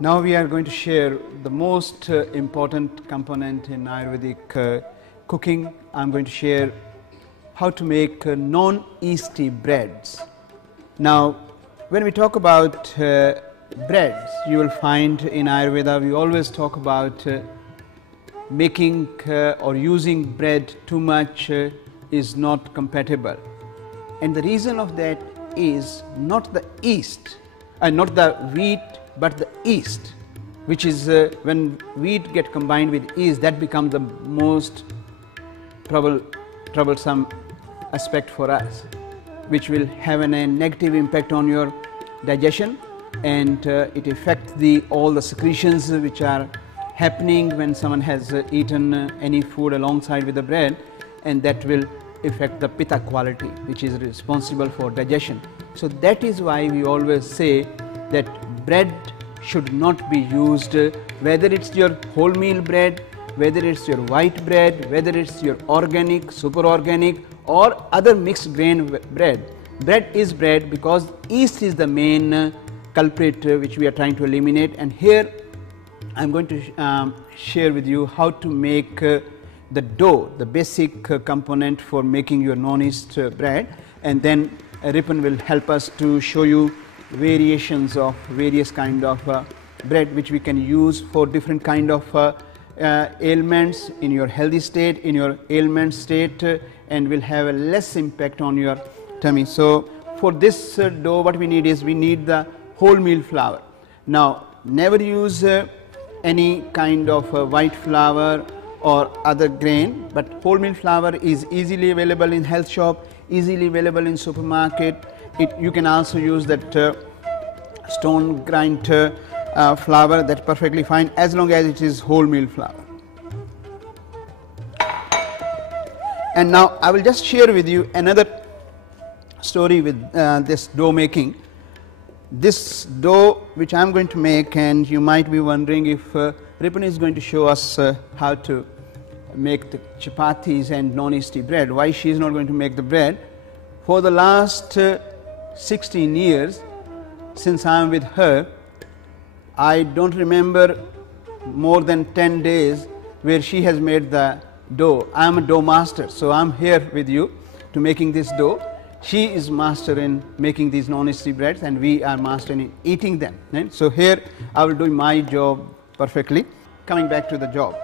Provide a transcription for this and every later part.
Now we are going to share the most important component in Ayurvedic cooking. I am going to share how to make non-yeasty breads. Now when we talk about breads, you will find in Ayurveda we always talk about making or using bread too much is not compatible, and the reason of that is not the yeast and not the wheat, but the yeast, which is when wheat get combined with yeast, that becomes the most troublesome aspect for us, which will have a negative impact on your digestion, and it affects all the secretions which are happening when someone has eaten any food alongside with the bread, and that will affect the pitta quality, which is responsible for digestion. So that is why we always say that bread should not be used, whether it's your wholemeal bread, whether it's your white bread, whether it's your organic, super organic or other mixed grain bread. Bread is bread because yeast is the main culprit which we are trying to eliminate, and here I am going to share with you how to make the dough, the basic component for making your non-yeast bread, and then Ripon will help us to show you variations of various kind of bread which we can use for different kind of ailments in your healthy state, in your ailment state, and will have a less impact on your tummy. So for this dough what we need is we need the wholemeal flour. Now never use any kind of white flour or other grain, but wholemeal flour is easily available in health shop, easily available in supermarket. You can also use that stone grind flour, that's perfectly fine as long as it is wholemeal flour. And now I will just share with you another story with this dough making. This dough which I am going to make, and you might be wondering if Ripon is going to show us how to make the chapatis and non-yeasty bread, why she is not going to make the bread. For the last 16 years since I am with her, I don't remember more than 10 days where she has made the dough. I am a dough master, so I am here with you to making this dough. She is master in making these non-yeasty breads, and we are master in eating them, right? So here I will do my job perfectly. Coming back to the job,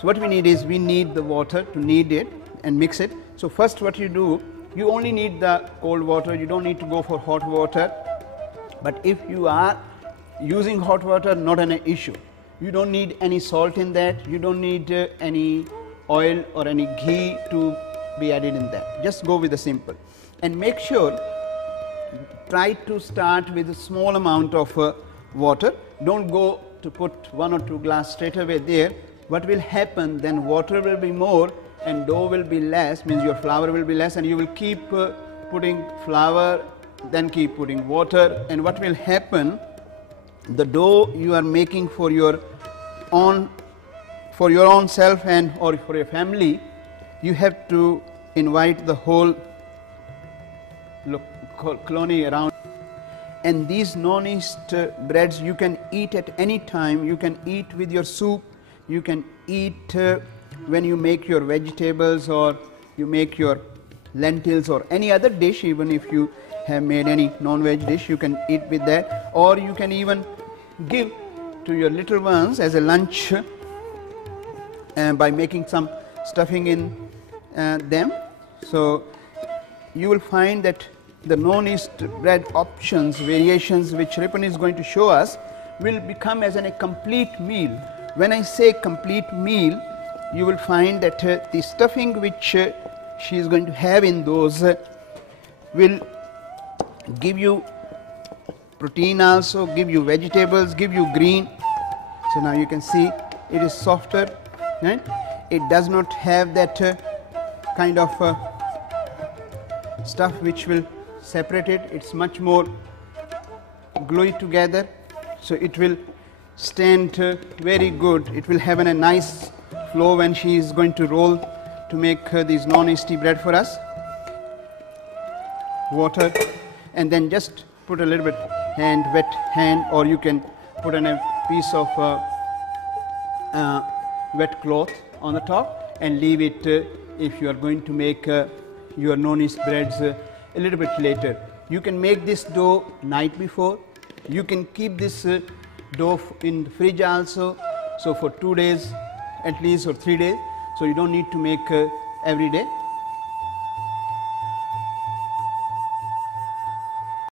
so what we need is we need the water to knead it and mix it. So first what you do, you only need the cold water, you don't need to go for hot water. But if you are using hot water, not an issue. You don't need any salt in that, you don't need any oil or any ghee to be added in that. Just go with the simple, and make sure, try to start with a small amount of water. Don't go to put 1 or 2 glasses straight away there. What will happen then, water will be more and dough will be less, means your flour will be less, and you will keep putting flour, then keep putting water, and what will happen, the dough you are making for your own self and or for your family, you have to invite the whole colony around. And these non-yeast breads you can eat at any time. You can eat with your soup, you can eat when you make your vegetables or you make your lentils or any other dish. Even if you have made any non-veg dish, you can eat with that, or you can even give to your little ones as a lunch by making some stuffing in them. So you will find that the non-yeast bread options, variations which Ripon is going to show us, will become as a complete meal. When I say complete meal, you will find that the stuffing which she is going to have in those will give you protein, also give you vegetables, give you green. So now you can see it is softer, right? It does not have that kind of stuff which will separate it. It's much more gluey together, so it will stand very good. It will have a nice flow when she is going to roll to make these non-yeasty bread for us. Water, and then just put a little bit wet hand, or you can put in a piece of wet cloth on the top and leave it if you are going to make your non-yeast breads a little bit later. You can make this dough night before. You can keep this dough in the fridge also, so for 2 days at least or 3 days, so you don't need to make every day.